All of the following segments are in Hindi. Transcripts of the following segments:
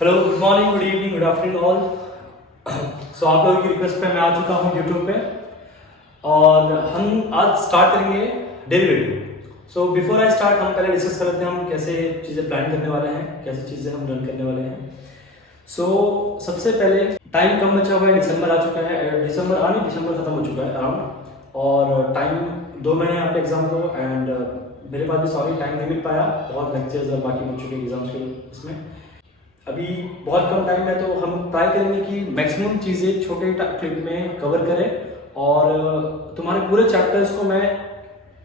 Hello, good morning, good evening, good afternoon all. So आप लोगों की रिक्वेस्ट पे मैं आ चुका हूँ यूट्यूब पे और हम आज स्टार्ट करेंगे derivative. So before I start हम पहले डिस्कस कर लेते हैं हम कैसे चीज़ें प्लान करने वाले हैं, कैसे चीज़ें हम रन करने वाले हैं। सो सबसे पहले टाइम कम बचा हुआ है, दिसंबर आ चुका है, दिसंबर खत्म हो चुका है अराउंड, और टाइम 2 महीने आपके एग्जाम को। एंड मेरे पास भी सॉरी टाइम नहीं मिल पाया, बहुत लेक्चर्स और बाकी बच चुके एग्जाम्स के इसमें अभी बहुत कम टाइम है। तो हम ट्राई करेंगे कि मैक्सिमम चीज़ें छोटे क्लिप में कवर करें और तुम्हारे पूरे चैप्टर्स को मैं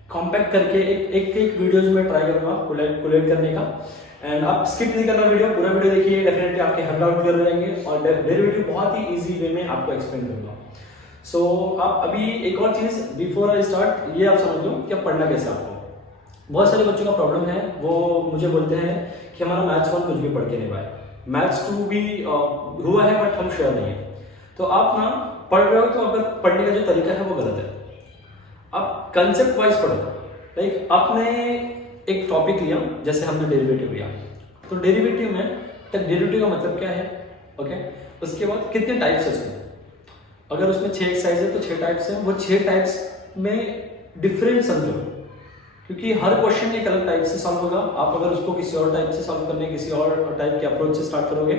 कॉम्पैक्ट करके एक वीडियोज में ट्राई करूँगा कोलेट करने का। एंड आप स्किप नहीं करना वीडियो, पूरा वीडियो देखिए, डेफिनेटली आपके हेल्प आउट कर जाएंगे और डेरिवेटिव बहुत ही इजी वे में आपको एक्सप्लेन करूँगा। सो आप अभी एक और चीज़ बिफोर आई स्टार्ट, ये आप समझ लो कि आप पढ़ना कैसे आपको। बहुत सारे बच्चों का प्रॉब्लम है, वो मुझे बोलते हैं कि हमारा मैथ्स 1 कुछ भी पढ़ के नहीं पाए, मैथ्स 2 भी हुआ है बट हम श्योर नहीं है। तो आप ना पढ़ रहे हो तो अगर पढ़ने का जो तरीका है वो गलत है। आप कंसेप्ट वाइज पढ़ो। लाइक आपने एक टॉपिक लिया, जैसे हमने डेरिवेटिव लिया, तो डेरिवेटिव में डेरिवेटिव का मतलब क्या है, ओके। उसके बाद कितने टाइप्स है उसमें, अगर उसमें 6 एक्सरसाइज है तो 6 टाइप्स है, वो 6 टाइप्स में डिफरेंट समझो, क्योंकि हर क्वेश्चन एक अलग टाइप से सॉल्व होगा। आप अगर उसको किसी और टाइप से सॉल्व करने, किसी और टाइप के अप्रोच से स्टार्ट करोगे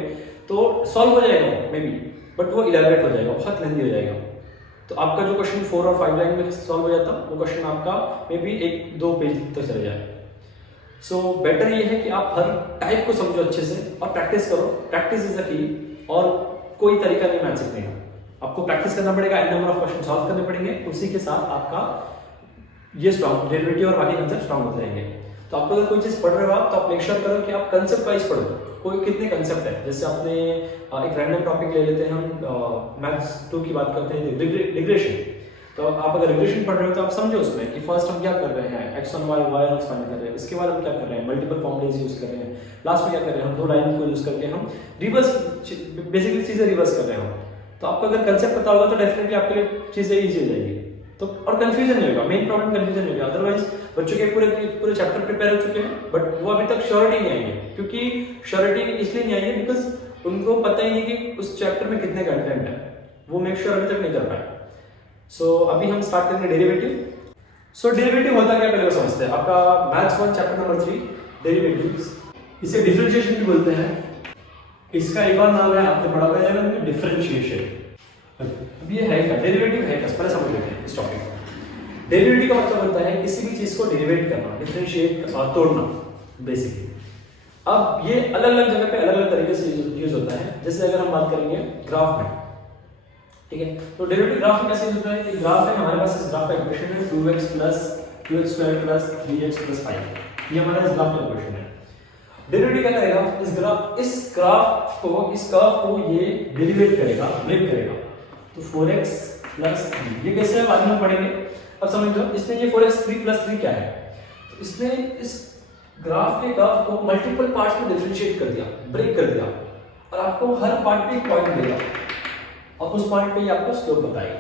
तो सॉल्व हो जाएगा मे बी, बट वो इलेबरेट हो जाएगा, बहुत लेंथी हो जाएगा। तो आपका जो क्वेश्चन 4 और 5 लाइन में सॉल्व हो जाता, वो क्वेश्चन आपका मे बी 1-2 पेज तक चले जाए। सो बेटर ये है कि आप हर टाइप को समझो अच्छे से और प्रैक्टिस करो। प्रैक्टिस इज द की, और कोई तरीका नहीं मैथ सीखने का, आपको प्रैक्टिस करना पड़ेगा, N number of question solve करने पड़ेंगे, उसी के साथ आपका ये स्ट्रॉन्ग डेरिवेटिव और बाकी कंसेप्ट स्ट्रॉन्ग होते रहेंगे। तो आप अगर कोई चीज पढ़ रहे हो आप, तो आप मेक श्योर करो कि आप कंसेप्ट वाइज पढ़ो। कोई कितने कंसेप्ट है, जैसे आपने एक रैंडम टॉपिक ले लेते हैं, हम मैथ्स 2 की बात करते हैं, रिग्रेशन। तो आप अगर रिग्रेशन पढ़ रहे हो तो आप समझो उसमें कि फर्स्ट हम क्या कर रहे हैं, x on y x find कर रहे हैं, इसके बाद हम क्या कर रहे हैं, मल्टीपल फॉर्मूलेज यूज कर रहे हैं, लास्ट में क्या कर रहे हैं, हम 2 लाइन को यूज करके हम रिवर्स, बेसिकली चीजें रिवर्स कर रहे हैं। तो आपको अगर कंसेप्ट पता होगा तो डेफिनेटली आपके लिए चीजें ईजी हो जाएगी। तो और कंफ्यूजन नहीं होगा, मेन प्रॉब्लम कंफ्यूजन नहीं होगा। अदरवाइज बच्चों के पूरे चैप्टर प्रिपेयर हो चुके हैं बट वो अभी तक श्योरिटी नहीं आई है, क्योंकि श्योरिटी इसलिए नहीं आई है बिकॉज उनको पता ही नहीं कि उस चैप्टर में कितने कंटेंट है, वो मेक श्योर अभी तक नहीं कर पाए। सो अभी हम स्टार्ट करेंगे डेरिवेटिव। सो डेरिवेटिव होता क्या पहले वो समझते हैं। आपका मैथ्स 1 चैप्टर नंबर 3 डेरिवेटिव्स, इसे डिफरेंशिएशन भी बोलते हैं। इसका एक और नाम है, आपने पढ़ा था 11 में, डिफरेंशिएशन। अब ये है क्या, डेरिवेटिव है क्या, पहले समझ लेते हैं इस टॉपिक। डेरिवेटिव का मतलब होता है किसी भी चीज को डेरिवेट करना, डिफरेंशिएट, तोड़ना बेसिकली। अब ये अलग अलग जगह पे अलग अलग तरीके से यूज होता है। जैसे अगर हम बात करेंगे ग्राफ में, ठीक है, तो डेरिवेटिव ग्राफ में कैसे यूज होता है। ग्राफ है, हमारे पास इस ग्राफ का इक्वेशन है 2x + 2x² + 3x + 5, ये हमारा इस ग्राफ का इक्वेशन है। डेरिवेटिव क्या करेगा, इस ग्राफ को ये डेरिवेट करेगा, ब्रेक करेगा। तो 4x + 3, ये कैसे है बाद में पढ़ेंगे। अब समझ लो, इसने ये 4x 3 + 3 क्या है, तो इसने इस ग्राफ के कर्व को मल्टीपल पार्ट्स में डिफरेंशिएट कर दिया, ब्रेक कर दिया, और आपको हर पार्ट पे एक पॉइंट देगा और उस पॉइंट पे ही आपको स्लोप बताएगा।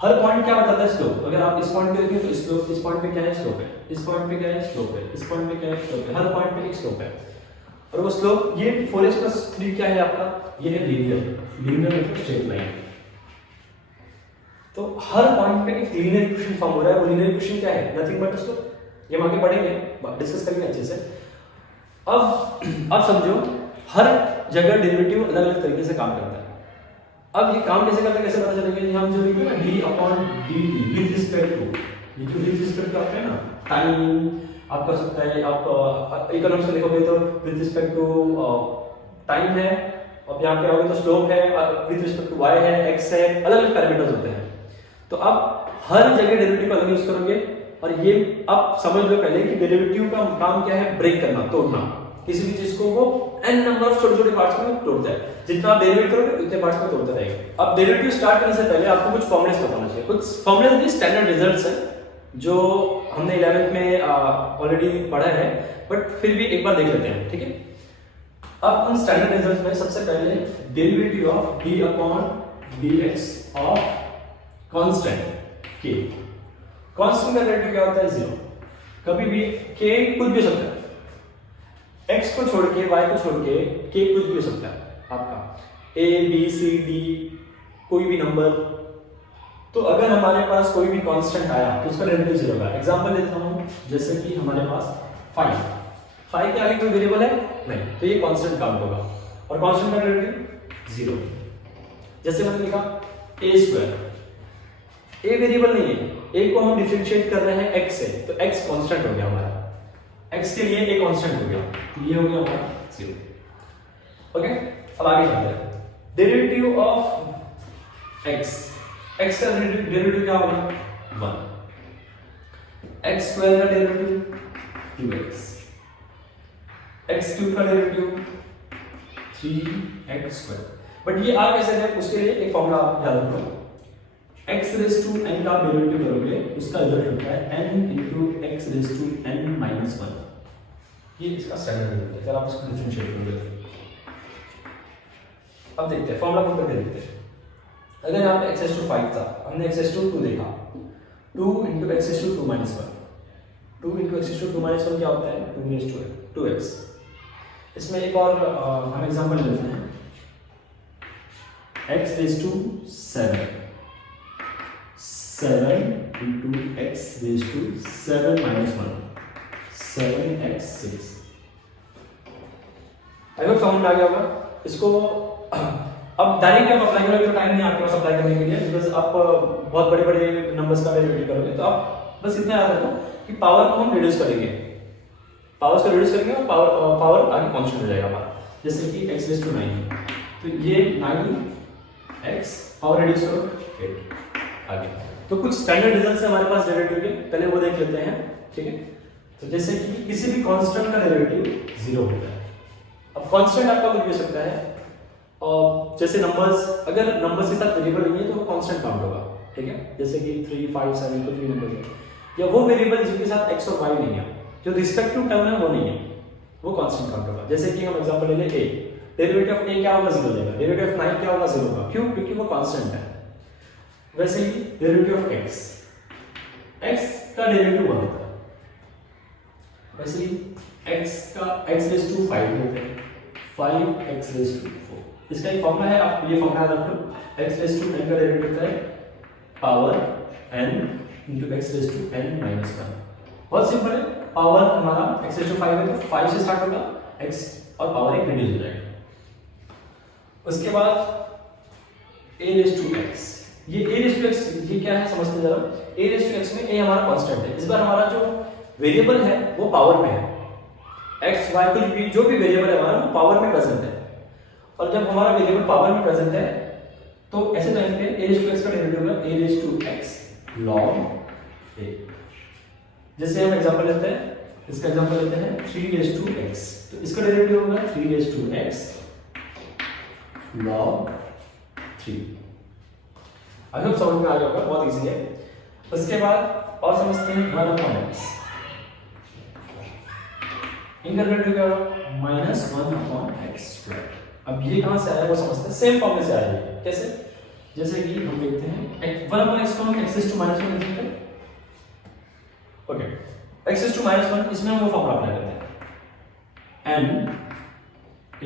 हर पॉइंट क्या बताता है, स्लोप। अगर आप इस पॉइंट पे देखें तो स्लोप, इस पॉइंट पे क्या है, स्लोप है, इस पॉइंट पे क्या है, स्लोप है, इस पॉइंट पे क्या है, स्लोप है, हर पॉइंट पे एक स्लोप है। और वो स्लोप, ये 4x + 3 क्या है आपका, ये है लीनियर मतलब स्ट्रेट लाइन। तो हर पॉइंट पे एक लीनियर इक्वेशन फॉर्म हो रहा है। वो लीनियर इक्वेशन क्या है, नथिंग बट स्लोप। ये हम आगे पढ़ेंगे, डिस्कस करेंगे अच्छे से। अब समझो, हर जगह डेरिवेटिव अलग अलग तरीके से काम करता है। अब ये काम कैसे करता है, कैसे पता चलेगा, हम जो लिखे ना d/dt विद रिस्पेक्ट टू, ये जो विद रिस्पेक्ट टू आपका है ना, टाइम आप कर सकता है, आप इकोनॉमिक्स में देखोगे तो विद रिस्पेक्ट टू टाइम है, अब यहाँ पे आओगे तो स्लोप है, विद रिस्पेक्ट टू y है, x है, अलग अलग पैरामीटर्स होते हैं। तो आप हर जगह डेरिवेटिव अलग यूज करोगे। और ये आप समझ लो पहले कि डेरिवेटिव का काम क्या है, ब्रेक करना, तोड़ना। किसी भी चीज को वो n नंबर ऑफ छोटे छोटे पार्ट्स में तोड़ता है, जितना आप डेरिवेट करोगे उतने पार्ट्स में तोड़ता रहेगा। अब डेरिवेटिव स्टार्ट करने से पहले आपको कुछ फॉर्मूलेस बताना चाहिए। कुछ फॉर्मूलेस भी स्टैंडर्ड रिजल्ट्स हैं जो हमने 11th में ऑलरेडी पढ़ा है, बट फिर भी एक बार देख लेते हैं, ठीक है। अब उन स्टैंडर्ड रिजल्ट्स में सबसे पहले derivative of d/dx of constant k। Constant का डेरिवेटिव क्या होता है, 0। कभी भी k कुछ भी हो सकता है, x को छोड़ के y को छोड़ के k कुछ भी हो सकता है आपका, a b c d कोई भी नंबर। तो अगर हमारे पास कोई भी कांस्टेंट आया तो उसका डेरिवेटिव जीरो होगा। एग्जांपल देता हूं, जैसे कि हमारे पास 5 के आगे कोई वेरिएबल है नहीं, तो ये कांस्टेंट काउंट होगा और कांस्टेंट का डेरिवेटिव जीरो। जैसे मैंने लिखा a², a वेरिएबल नहीं है, a को हम डिफरेंशिएट कर रहे हैं x से, तो x कांस्टेंट हो गया हमारा, x के लिए a कांस्टेंट हो गया, तो ये हो गया हमारा जीरो। ओके, अब आगे चलते हैं। डेरिवेटिव ऑफ x, x का डेरिवेटिव क्या होगा 1, x² का डेरिवेटिव 2x, x³ का डेरिवेटिव 3x²। बट ये आ कैसे है, उसके लिए एक फॉर्मूला आप याद रखो, x⁻n का डेरिवेटिव करोगे उसका रिजल्ट होता है n × x⁻n−1। ये इसका स्टैंडर्ड रिजल्ट है, अगर आप इसको डिफरेंशिएट करोगे। अब देखते हैं फॉर्मूला पुट करके देखते हैं। अगर यहाँ पे x⁻5 था, हमने x⁻2 देखा, 2 × x⁻2−1, 2 × x⁻2−1 क्या होता है 2x। इसमें एक और हम एग्जांपल लेते हैं, x⁻7, 7 × x⁻7−1, 7x6। I hope समझ में आ गया होगा इसको। अब डायरेक्टली आप अप्लाई करोगे तो टाइम नहीं आपके पास अप्लाई करने के लिए, बिकॉज आप बहुत बड़े बड़े नंबर्स का डेरिवेटिव करोगे। तो आप बस इतना याद रखो कि पावर को हम रिड्यूस करेंगे, पावर्स को रिड्यूस करेंगे और पावर आगे कांस्टेंट हो जाएगा हमारा। जैसे कि x⁻9, तो ये 9x पावर रिड्यूस करो 8 आगे। तो कुछ स्टैंडर्ड रिजल्ट्स हैं हमारे पास डेरिवेटिव के, पहले वो देख लेते हैं, ठीक है। तो जैसे कि किसी भी कांस्टेंट का डेरिवेटिव 0 होता है। अब कांस्टेंट आपका कुछ भी हो सकता है, और जैसे नंबर्स, अगर नंबर्स के साथ वेरिएबल नहीं है तो वो कांस्टेंट काउंट होगा, ठीक है। जैसे कि 3, 5, 7 कुछ भी नंबर है, या वो वेरिएबल जिनके साथ x और y नहीं है, जो रिस्पेक्टिव टर्म है वो नहीं है, वो कांस्टेंट काउंट होगा। जैसे कि हम एग्जांपल ले लें a, डेरिवेटिव ऑफ a क्या होगा 0 देगा, डेरिवेटिव ऑफ 9 क्या होगा 0 होगा, क्यों, क्योंकि वो कांस्टेंट है। वैसे ही डेरिवेटिव ऑफ x का डेरिवेटिव 1 होता है, वैसे ही x का x⁻5 होता है, 5x⁻4। इसका एक फॉर्मूला है, आप ये फॉर्मूला रख लो, x⁻n का डेरिवेटिव है पावर n × x⁻n−1। बहुत सिंपल है, पावर हमारा x⁻5 है तो 5 से स्टार्ट होगा, x और पावर 1 रिड्यूस हो जाएगा। उसके बाद a⁻x, ये a⁻x ये क्या है समझते जरा। a⁻x में a हमारा कांस्टेंट है, इस बार हमारा जो वेरिएबल है वो पावर में है, x y कुछ भी जो भी वेरिएबल है हमारा वो पावर में प्रेजेंट है। और जब हमारा वेरिएबल पावर में प्रेजेंट है तो ऐसे टाइम पे a⁻x का डेरिवेटिव होगा a⁻x log a। जैसे हम एग्जांपल लेते हैं, इसका एग्जांपल लेते हैं 3⁻x, तो इसका डेरिवेटिव होगा 3⁻x log 3। आई होप समझ में आ गया होगा, बहुत इजी है। उसके बाद और समझते हैं 1/x, इनका डेरिवेटिव क्या होगा -1/x²। अब ये कहां से आया वो समझते हैं, सेम फॉर्म में से आया है। कैसे, जैसे कि हम देखते हैं 1/x को हम x⁻1 लिख सकते हैं। ओके, x⁻1 इसमें हम वो फॉर्मूला अप्लाई करते हैं, n ×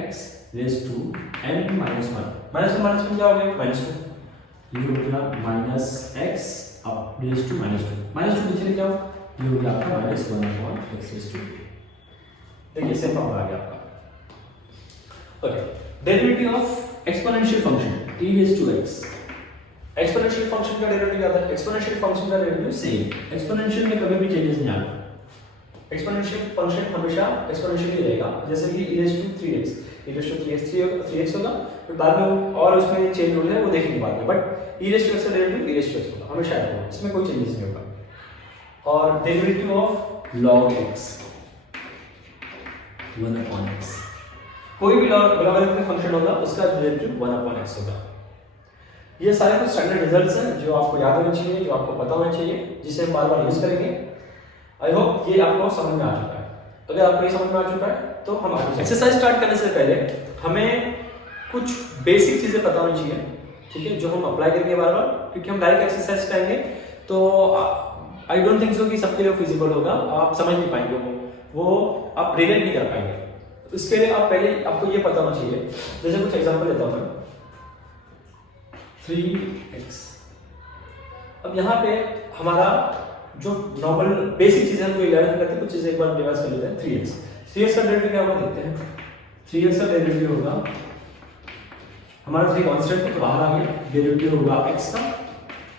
x⁻n−1, -1 क्या हो गया -2, ये हो गया -x⁻2, -2 नीचे क्या ये हो गया आपका -1/x²। देखिए सेम फॉर्मूला आ गया आपका। Okay, derivative of exponential function e⁻x, exponential function का डेरिवेटिव क्या था, एक्सपोनेंशियल फंक्शन का डेरिवेटिव सेम, एक्सपोनेंशियल में कभी भी चेंजेस नहीं आएगा, एक्सपोनेंशियल फंक्शन हमेशा एक्सपोनेंशियल ही रहेगा। जैसे कि e⁻3x, e⁻3x होगा, फिर बाद में और उसमें चेंज हो जाए वो देखेंगे बाद में, बट e⁻x का डेरिवेटिव e⁻x होगा, हमेशा आएगा, इसमें कोई चेंजेस नहीं होगा। और derivative of log x 1/x, कोई भी लॉगरिथमिक फंक्शन होगा उसका डेरिवेटिव 1/x होगा। ये सारे कुछ स्टैंडर्ड रिजल्ट्स हैं जो आपको याद होने चाहिए, जो आपको पता होना चाहिए, जिसे हम बार बार यूज करेंगे। आई होप ये आपको समझ में आ चुका है। अगर आपको ये समझ में आ चुका है तो हम आगे एक्सरसाइज स्टार्ट करने से पहले हमें कुछ बेसिक चीजें पता होनी चाहिए, ठीक है, जो हम अप्लाई करेंगे बार बार, क्योंकि हम डायरेक्ट एक्सरसाइज करेंगे तो आई डोंट थिंक सो कि सबके लिए फिजिबल होगा, आप समझ नहीं पाएंगे वो। वो आप रिलेट नहीं कर पाएंगे। तो इसके लिए आप पहले आपको ये पता होना चाहिए। जैसे कुछ एग्जांपल देता हूं मैं, 3x। अब यहाँ पे हमारा जो नॉर्मल बेसिक चीजें हम जो 11 करते हैं, कुछ चीजें एक बार रिवाइज कर लेते हैं। 3x का डेरिवेटिव क्या होगा देखते हैं। 3x का डेरिवेटिव होगा, हमारा 3 कांस्टेंट है तो बाहर आ गया, डेरिवेटिव होगा x का,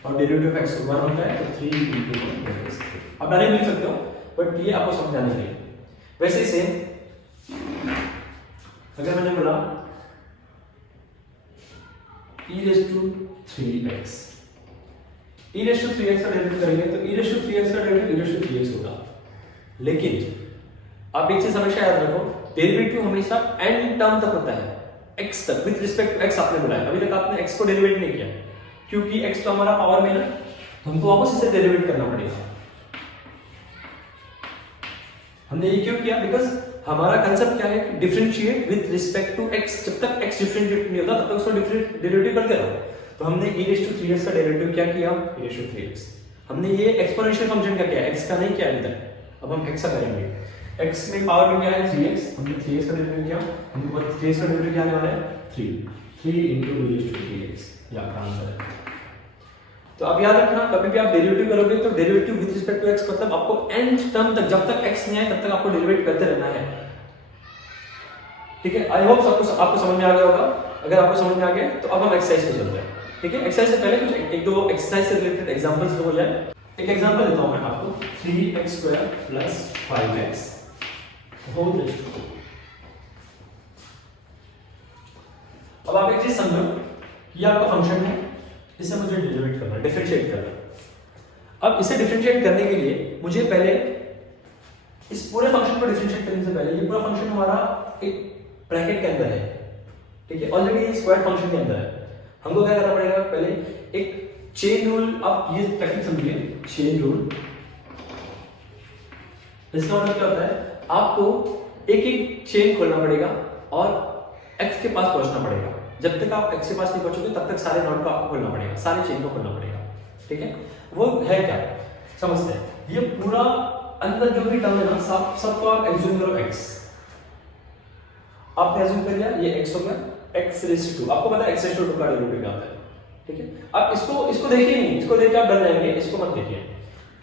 और डेरिवेटिव ऑफ x 1 होता है तो 3 × 1 आप डायरेक्ट लिख सकते हो, बट ये आपको समझाने के लिए। वैसे ही सेम अगर मैंने बोला e3x, e3x का डेरिवेटिव करेंगे तो e3x का डेरिवेटिव e3x होगा। लेकिन आप एक चीज हमेशा याद रखो, डेरिवेटिव हमेशा n टर्म तक होता है, x तक, विद रिस्पेक्ट टू x आपने बोला है। अभी तक आपने x को डेरिवेट नहीं किया क्योंकि x तो हमारा पावर में है, तो हमको वापस इसे डेरिवेट करना पड़ेगा। हमने ये क्यों किया? बिकॉज हमारा कंसेप्ट क्या है कि differentiate with respect to x। जब तक x डिफरेंशिएट नहीं होता तब तक उसको डेरिवेटिव करते रहो। तो हमने e3x का डेरिवेटिव क्या किया? e3x। हमने ये एक्सपोनेंशियल फंक्शन का किया, x का नहीं किया अभी तक। अब हम x का करेंगे। x में पावर में क्या है? 3x। हमने 3x का डेरिवेटिव किया, हमको 3x का डेरिवेटिव क्या आने वाला है? 3 e3x, ये आपका आंसर है। तो अब याद रखना, कभी भी आप डेरिवेटिव करोगे तो derivative with respect to x, मतलब आपको nth टर्म तक, जब तक x नहीं आए तब तक आपको डेरिवेट करते रहना है। ठीक है, आई होप आपको समझ में आ गया होगा। अगर आपको समझ में आ गया तो अब हम एक्सरसाइज पे चलते हैं। ठीक है, एक्सरसाइज से पहले कुछ एक दो एक्सरसाइज से रिलेटेड एग्जांपल्स हो जाए। एक एग्जांपल देता हूं मैं आपको, 3x² + 5x whole raise to 4। अब आप एक चीज समझो, ये आपका फंक्शन है, इसे मुझे डेरिवेट करना है, डिफरेंशिएट करना है। अब इसे डिफरेंशिएट करने के लिए मुझे पहले इस पूरे फंक्शन को डिफरेंशिएट करने से पहले, ये पूरा फंक्शन हमारा एक ब्रैकेट के अंदर है। ठीक है, ऑलरेडी ये स्क्वायर फंक्शन के अंदर है। हमको क्या करना पड़ेगा? पहले एक चेन रूल, आप ये टेक्निक समझिए, चेन रूल। इसका मतलब क्या होता है? आपको एक एक चेन खोलना पड़ेगा और x के पास पहुंचना पड़ेगा। जब तक आप x के पास नहीं पहुंचोगे तब तक सारे नॉट को आपको खोलना पड़ेगा, सारे चेन को खोलना पड़ेगा। ठीक है, वो है क्या समझते हैं। ये पूरा अंदर जो भी टर्म है ना, सबको आप एज्यूम करो x। आपने एज्यूम कर लिया, ये x हो गया, x⁻²। आपको पता है x⁻² का डेरिवेटिव क्या होता है। ठीक है, आप इसको देखिए नहीं, इसको देख के आप डर जाएंगे, इसको मत देखिए।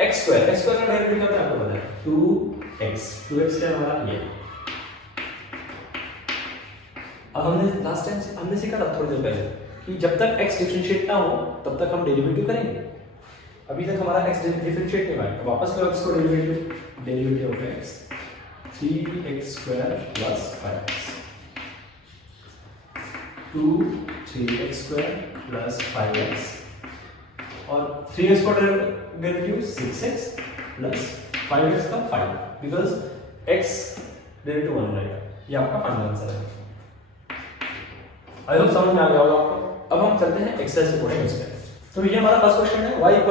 x² का डेरिवेटिव क्या होता है आपको पता है? 2x क्या हमारा ये। अब हमने लास्ट टाइम हमने सीखा था थोड़ी देर पहले कि जब तक x डिफरेंशिएट ना हो तब तक हम डेरिवेटिव करेंगे। अभी तक हमारा x डिफरेंशिएट नहीं हुआ है, वापस करो x को derivative of x 3x² + 5x 3x² + 5x और 3x का डेरिवेटिव 6x + 5x का 5, बिकॉज x डेरिवेटिव 1 रहेगा। ये आपका फाइनल आंसर है। आई होप समझ में आ गया होगा आपको। अब हम चलते हैं एक्सरसाइज के क्वेश्चंस पे। तो ये हमारा फर्स्ट क्वेश्चन है, y =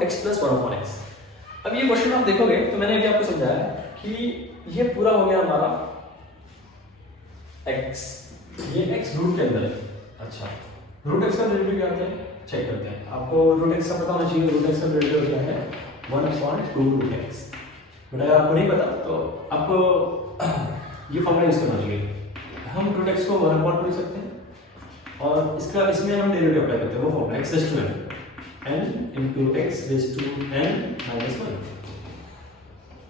√x + 1/x। अब ये क्वेश्चन आप देखोगे तो मैंने अभी आपको समझाया कि ये पूरा हो गया हमारा x, ये x रूट के अंदर है। अच्छा, √x का डेरिवेटिव क्या होता है चेक करते हैं। आपको √x का पता होना चाहिए, √x का डेरिवेटिव क्या है 1/2√x। बट अगर आपको नहीं पता तो आपको ये फॉर्मूला यूज करना चाहिए। हम √x को 1/2 लिख सकते हैं और इसमें हम डेरिवेटिव अप्लाई करते हैं, वो formula x⁻n × x⁻n - 1।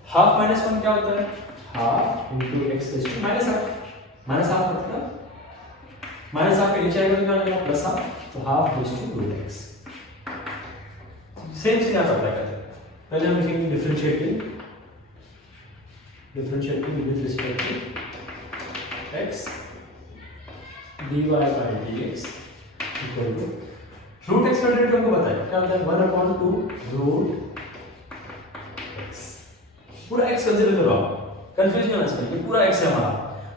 Half minus 1 क्या होता है? Half × x⁻n - 1। माइनस हाफ मतलब माइनस हाफ के नीचे आएगा तो क्या आएगा? प्लस हाफ, तो हाफ √x। सेम चीज यहाँ अप्लाई करते हैं। पहले हम लिखेंगे differentiating with respect to x dy/dx equal to √x का डेरिवेटिव हमको पता है क्या होता है 1/2 √x। पूरा x कंसीडर करो आप, कंफ्यूज नहीं होना चाहिए, पूरा x है हमारा।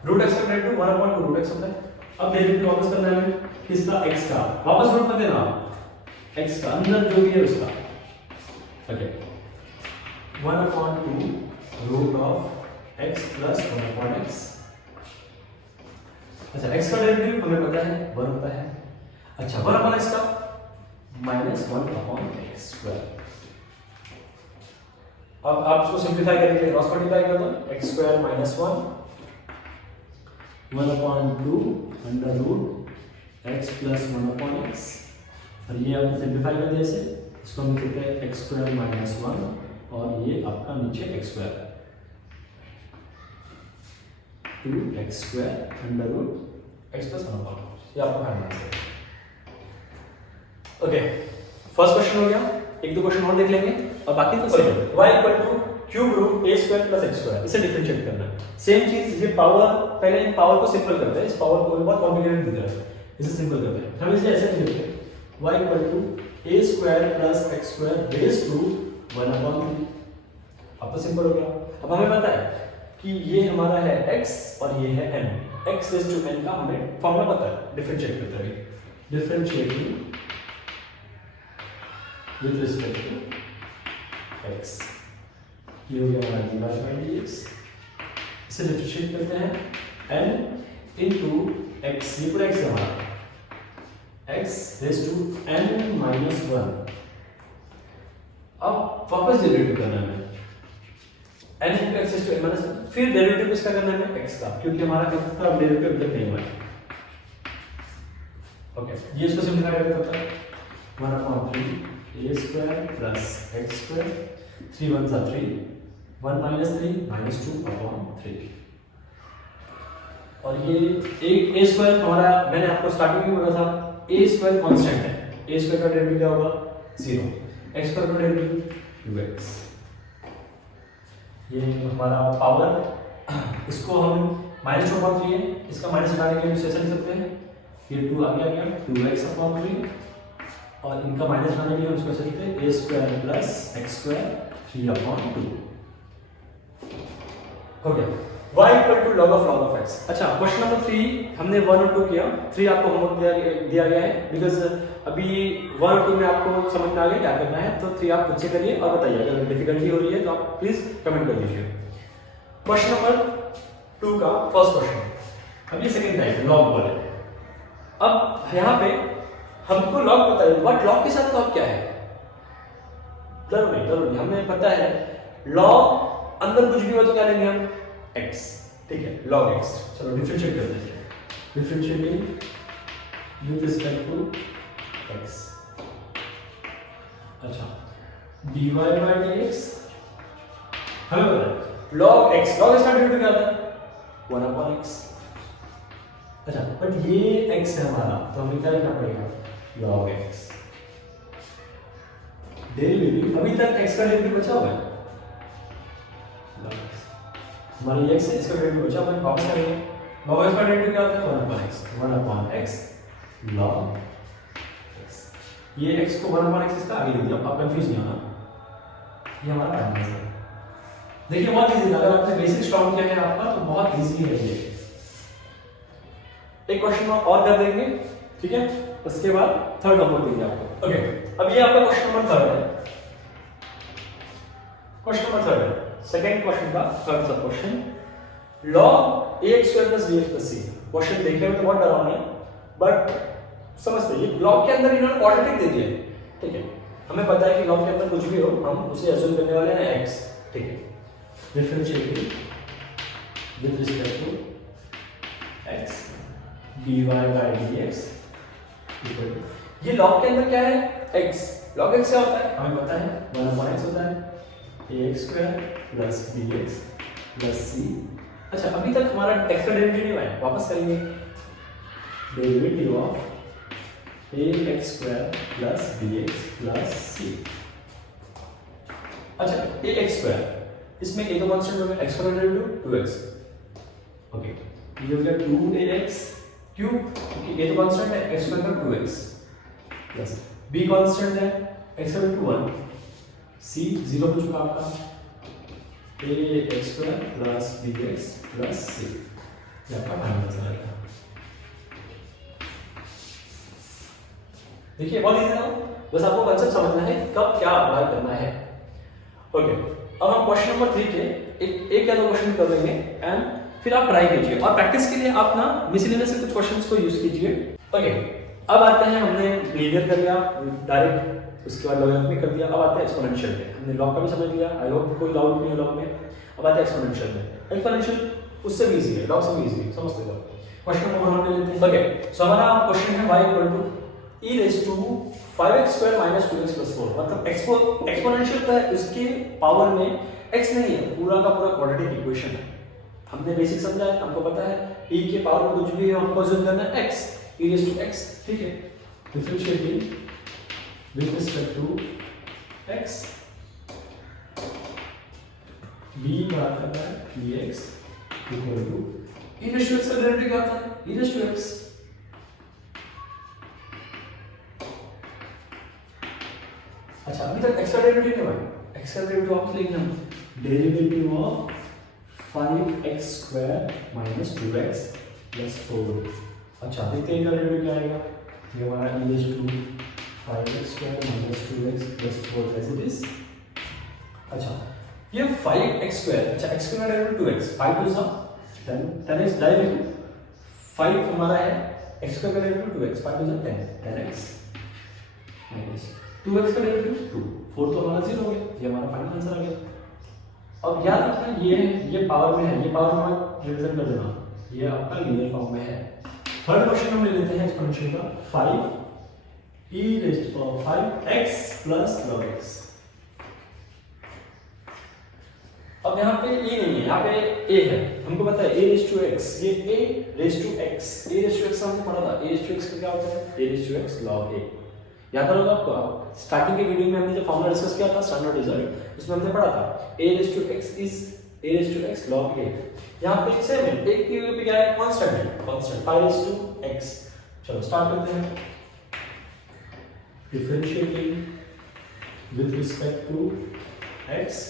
√x का डेरिवेटिव 1/2 √x होता है। अब डेरिवेटिव वापस करना है किसका? x का। वापस रूट में देना x का, अंदर जो भी है उसका। Okay, 1/2 √x + 1/x। अच्छा, x का डेरिवेटिव हमें पता है 1 होता है। अच्छा, 1/x का -1/x²। अब आप इसको सिंप्लीफाई करने के लिए क्रॉस मल्टीप्लाई कर दो, x square minus 1/2 under root x plus 1/x, और ये आप सिंप्लीफाई कर दिया इसे, इसको हम लिखते हैं एक्स स्क्वायर माइनस 1 और ये आपका नीचे x square 2x square under root x plus 1/, ये आपका फाइनल आंसर है। ओके, फर्स्ट क्वेश्चन हो गया, एक दो क्वेश्चन और देख लेंगे और बाकी तो सेम है। y equal to cube root a square plus x square, इसे डिफरेंशिएट करना है। सेम चीज, ये पावर, पहले इन पावर को सिंपल करते हैं, इस पावर को बहुत कॉम्प्लिकेटेड दिख रहा है, इसे सिंपल करते हैं। हम इसे ऐसे लिखते हैं y equal to a square plus x square raise to 1/3। अब तो सिंपल हो गया। अब हमें पता है कि ये हमारा है x और ये है n, x raise to n का हमें फॉर्मूला पता है, डिफरेंशिएट करते हैं, differentiating with respect to x, ये हो गया हमारा dy by dx। इसे डिफरेंशिएट करते हैं n into x, ये पूरा x है हमारा, x raise to n minus 1। अब वापस डेरिवेटिव करना है n into x raise to n minus, फिर डेरिवेटिव किसका करना है x का, क्योंकि हमारा किसका डेरिवेटिव अभी तक नहीं हुआ है। ओके, ये इसको सिंप्लीफाई कर देता है 1/3 a square plus x square, 3 1 जा 3, 1 माइनस 3 माइनस 2/3। और ये a स्क्वायर हमारा, मैंने आपको स्टार्टिंग में बोला था a स्क्वायर कांस्टेंट है, a स्क्वायर का डेरिवेटिव क्या होगा 0, x स्क्वायर का डेरिवेटिव 2x। ये हमारा पावर, इसको हम माइनस 2/3 है, इसका माइनस हटाने के लिए इसे लिख सकते हैं, ये 2 आ गया 2x/3, और इनका माइनस बनाने के लिए हम इसको ऐसे लिखते हैं a square plus x square 3/2। हो गया y equal to log of x। अच्छा, क्वेश्चन नंबर 3 हमने 1 और 2 किया, 3 आपको होमवर्क दिया गया है, बिकॉज अभी 1 और 2 में आपको समझ में आ गया क्या करना है, तो 3 आप खुद से करिए और बताइए, अगर डिफिकल्टी हो रही है तो आप प्लीज कमेंट कर दीजिए। क्वेश्चन नंबर 2 का फर्स्ट क्वेश्चन, अभी सेकंड टाइप लॉग बोले। अब यहाँ पे हमको लॉग पता है, बट लॉग के साथ लॉग क्या है जरूरी हमें पता है। लॉग अंदर कुछ भी हो तो क्या लेंगे हम x, ठीक है, log x। चलो डिफरेंशिएट करते हैं, differentiating with respect to x। अच्छा, dy by dx हमें पता है log x का डेरिवेटिव क्या आता है 1/x। अच्छा, बट ये x है हमारा, तो हमें क्या लिखना पड़ेगा log x। डेरिवेटिव अभी तक x का डेरिवेटिव बचा हुआ है, हमारी x है, इसका डेरिवेटिव बचा हुआ है, वापस करेंगे log x का डेरिवेटिव क्या होता है 1/x log x। ये x को 1/x इसका आगे लिख दिया, आप कंफ्यूज नहीं होना, ये हमारा आंसर है। देखिए बहुत इजी, अगर आपने बेसिक स्ट्रॉन्ग किया है आपका तो बहुत इजी है ये। एक क्वेश्चन और कर देंगे, ठीक है, उसके बाद थर्ड नंबर देंगे आपको। ओके, अब ये आपका क्वेश्चन नंबर 3 है, क्वेश्चन नंबर 3 है, सेकंड क्वेश्चन का थर्ड सब question, log ax square plus bx plus c। Question देखने में तो बहुत डरावना है, बट समझते हैं, ये log के अंदर इन्होंने क्वाड्रेटिक दे दिया है, ठीक है, हमें पता है कि log के अंदर कुछ भी हो हम उसे एज्यूम करने वाले हैं x, ठीक है, differentiating with respect to x dy by dx। ये log के अंदर क्या है x, log x क्या होता है हमें पता है 1/x होता है, ax square plus bx plus c। अच्छा, अभी तक हमारा x का डेरिवेटिव नहीं आया, वापस करेंगे derivative of ax square plus bx plus c। अच्छा, ax स्क्वायर, इसमें a तो कांस्टेंट हो गया, x का डेरिवेटिव 2x। ओके, ये हो गया 2ax क्यूब, क्योंकि a तो कांस्टेंट है, x स्क्वायर का 2x प्लस b कांस्टेंट है, x का वैल्यू 1, c 0 हो चुका आपका, ax square plus bx plus c। ये आपका फाइनल आंसर आएगा। देखिए बहुत इजी था, बस आपको कांसेप्ट समझना है कब क्या अप्लाई करना है। ओके, अब हम क्वेश्चन नंबर 3 के एक या दो क्वेश्चन कर लेंगे एंड फिर आप ट्राई कीजिए, और प्रैक्टिस के लिए आप ना मिसलेनियस से कुछ क्वेश्चंस को यूज कीजिए। ओके, अब आते हैं, हमने लीनियर कर लिया, डायरेक्ट उसके बाद लॉगरिथमिक कर दिया, अब आते हैं एक्सपोनेंशियल पे। हमने लॉग का भी समझ लिया, आई होप कोई डाउट नहीं है लॉग में। अब आते हैं एक्सपोनेंशियल में। एक्सपोनेंशियल उससे भी इजी है, लॉग से भी इजी है, समझते हो। क्वेश्चन नंबर 1 ले लेते हैं। ओके, सो हमारा क्वेश्चन है y equal to e raise to 5x square minus 2x plus 4। मतलब एक्सपोनेंशियल का इसके पावर में x नहीं है, पूरा का पूरा क्वाड्रेटिक इक्वेशन है। हमने बेसिक समझा है, हमको पता है e के पावर में कुछ भी है हमको अज्यूम करना है x, e raise to x, ठीक है। Differentiating with respect to x b बराबर है dx equal to e raise to x का डेरिवेटिव क्या होता है? e raise to x। अच्छा, अभी तक x का डेरिवेटिव क्या है? x का डेरिवेटिव आप लिखना derivative of 5x square minus 2x plus 4। अच्छा, देखते हैं इनका डेरिवेटिव क्या आएगा। ये हमारा e raise to 5x square minus 2x plus 4 as it is. अच्छा, ये 5x स्क्वायर, अच्छा x स्क्वायर का derivative 2x, 5 two 10, 10x direct 5 हमारा है, x स्क्वायर का derivative 2x, 5 two 10, 10x minus 2x का डेरिवेटिव 2, 4 तो हमारा 0 हो गया, ये हमारा फाइनल आंसर आ गया। अब याद रखना ये पावर में है, ये पावर में रिप्रेजेंट कर देना, ये आपका लीनियर फॉर्म में है। थर्ड क्वेश्चन हम ले लेते हैं एक्सपोनेंशियल का, 5 e raise to 5x plus log x। अब यहाँ पे e नहीं है, यहाँ पे a है, हमको पता है a रेज़ टू x, ये a raise to x, a raise to x हमने पढ़ा था, a रेज़ टू x का क्या होता है? a raise to x log a। याद होगा आपको, स्टार्टिंग के वीडियो में हमने जो फॉर्मूला डिस्कस किया था स्टैंडर्ड रिजल्ट, उसमें हमने पढ़ा था a raise to x is a raise to x log a। यहाँ पे सेम है, a की वैल्यू पे क्या है? कांस्टेंट है, कांस्टेंट 5 रेज़ टू x। चलो स्टार्ट करते हैं। Differentiating with respect to x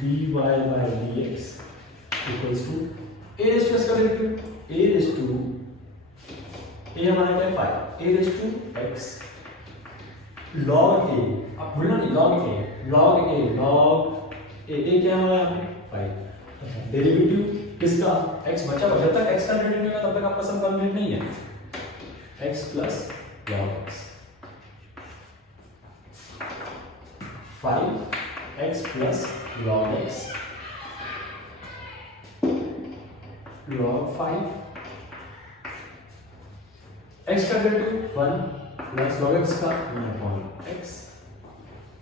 dy by dx equals to a raised to x का derivative a raised to a हमारा क्या है 5, a raised to x log a, अब भूलना नहीं log a क्या हमारा यहाँ पे 5। डेरिवेटिव किसका? x बचा हुआ, जब तक x का डेरिवेटिव है तब तक आपका सम कंप्लीट नहीं है। x plus log x 5x plus log x log 5 x का डेरिवेटिव 1 प्लस log x का 1/x।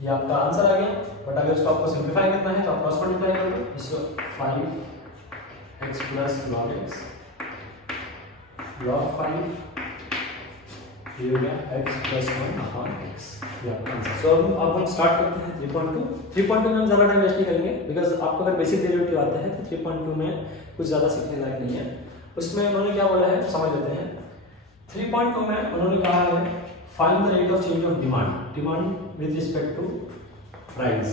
ये आपका आंसर आ गया। बट अगर इसको आपको सिंप्लीफाई करना है तो आप क्रॉस मल्टीप्लाई कर दो, इसको 5x plus log x log 5 ये हो गया x प्लस 1/x। सो अब हम स्टार्ट करते हैं 3.2 में हम ज़्यादा टाइम वेस्ट नहीं करेंगे, बिकॉज आपको अगर बेसिक डेरिवेटिव आता है तो 3.2 में कुछ ज़्यादा सीखने लायक नहीं है। उसमें उन्होंने क्या बोला है समझ लेते हैं। 3.2 में उन्होंने कहा है find the rate of change of demand with respect to price.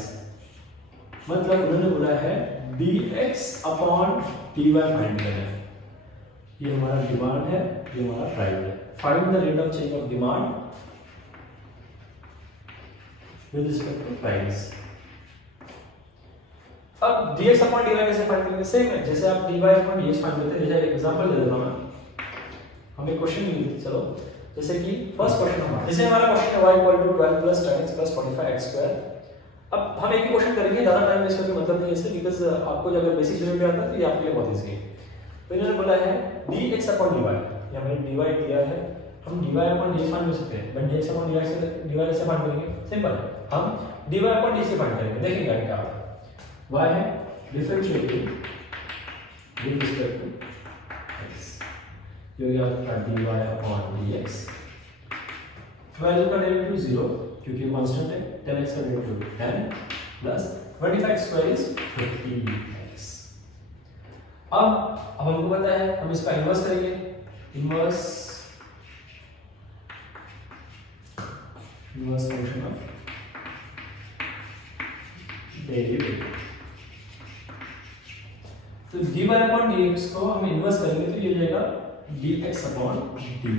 मतलब उन्होंने बोला है dx अपॉन dy फाइंड करें। ये हमारा डिमांड है, ये हमारा प्राइस है। Find the rate of change of demand with respect to price। अब dx upon dy कैसे फाइंड करेंगे? सेम है जैसे आप dy upon dx फाइंड करते हैं। जैसे एग्जांपल ले लेता हूं मैं, हमें क्वेश्चन मिली थी, चलो जैसे कि फर्स्ट क्वेश्चन हमारा, जैसे हमारा क्वेश्चन है y equal to 12 plus 10x plus 45x square. अब हम एक ही क्वेश्चन करेंगे, ज़्यादा टाइम वेस्ट करके मतलब नहीं है इससे, बिकॉज आपको अगर बेसिक ज्योमेट्री आता है तो ये आपके लिए बहुत ईजी है। तो इन्होंने बोला है dx upon dy, ये हमने dy दिया है, हम dy upon dx फाइंड कर सकते हैं। बट dx upon dy कैसे फाइंड करेंगे? सिंपल है, हम dy upon dx फाइंड करेंगे। देखेंगे क्या होगा। y है differentiating with respect to x, ये हो गया आपका dy upon dx। 12 का डेरिवेटिव 0 क्योंकि कांस्टेंट है, 10x का derivative 10 plus 25 square is 50x। अब हमको पता है हम इसका इन्वर्स करेंगे, इन्वर्स फंक्शन ऑफ डेरिवेटिव। तो dy upon dx को हम इन्वर्स करेंगे तो ये हो जाएगा dx upon dy,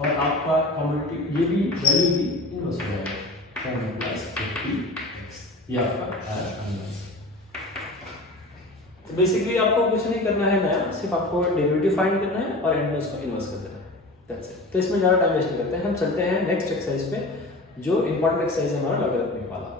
और आपका कॉम्बिनेटिव ये भी वैल्यू भी इन्वर्स हो जाएगा 10 प्लस 50x। ये आपका आंसर। तो बेसिकली आपको कुछ नहीं करना है नया, सिर्फ आपको डेरिवेटिव फाइंड करना है और एंड में उसको इन्वर्स कर देना है, दैट्स इट। तो इसमें ज़्यादा टाइम वेस्ट नहीं करते हैं, हम चलते हैं नेक्स्ट एक्सरसाइज पे जो इंपॉर्टेंट एक्सरसाइज है हमारा लॉगरिथमिक वाला।